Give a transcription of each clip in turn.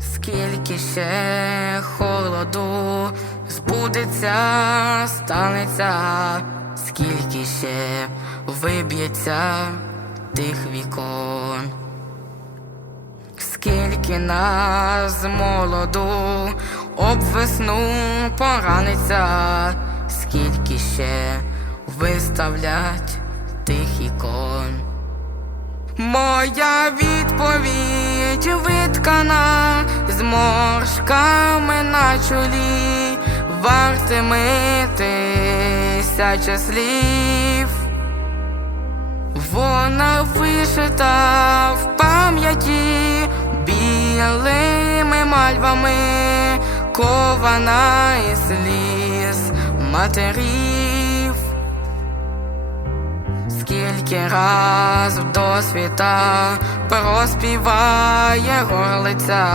скільки ще холоду збудеться, станеться, скільки ще виб'ється тих вікон. Скільки нас молоду об весну пораниться, скільки ще виставлять тих ікон. Моя відповідь виткана зморшками на чолі, вартими тисяча слів. Вона вишита в пам'яті білими мальвами, кована із сліз матерів. Скільки раз в досвіта проспіває горлиця,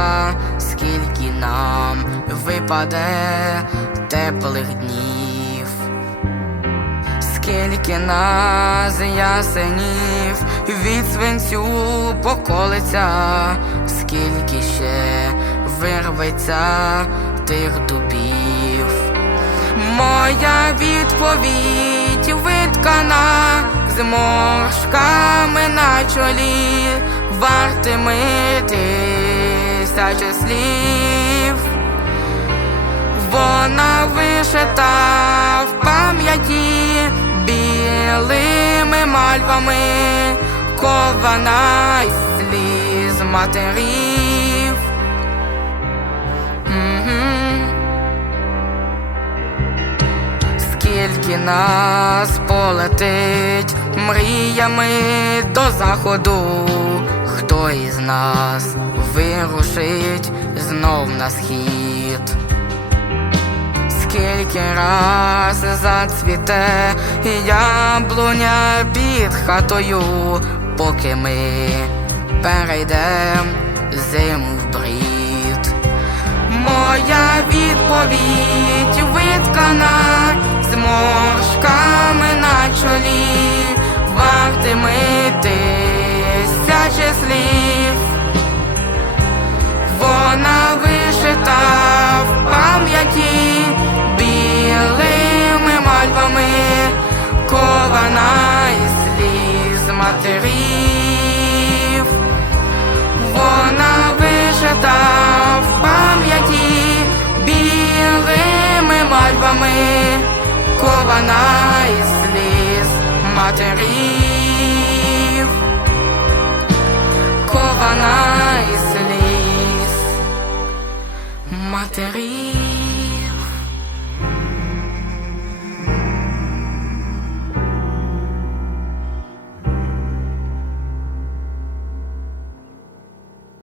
скільки нам випаде теплих днів. Скільки нас ясенів від свинцю поколиться, скільки ще вирветься тих дубів. Моя відповідь виткана зморшками на чолі, вартими тисячі слів. Вона вишита в пам'яті білими мальвами, кована із сліз матерів. Мгм. Скільки нас полетить мріями до заходу, хто із нас вирушить знов на схід? Скільки раз зацвіте яблуня під хатою, поки ми перейдем зиму в брід. Моя відповідь виткана зморшками на чолі, вартими тисячі слів. Вона вишита в пам'яті білими мальвами, кована із сліз матерів. Вона вишита в пам'яті білими мальвами, кована із сліз матерів. Кована із сліз матерів.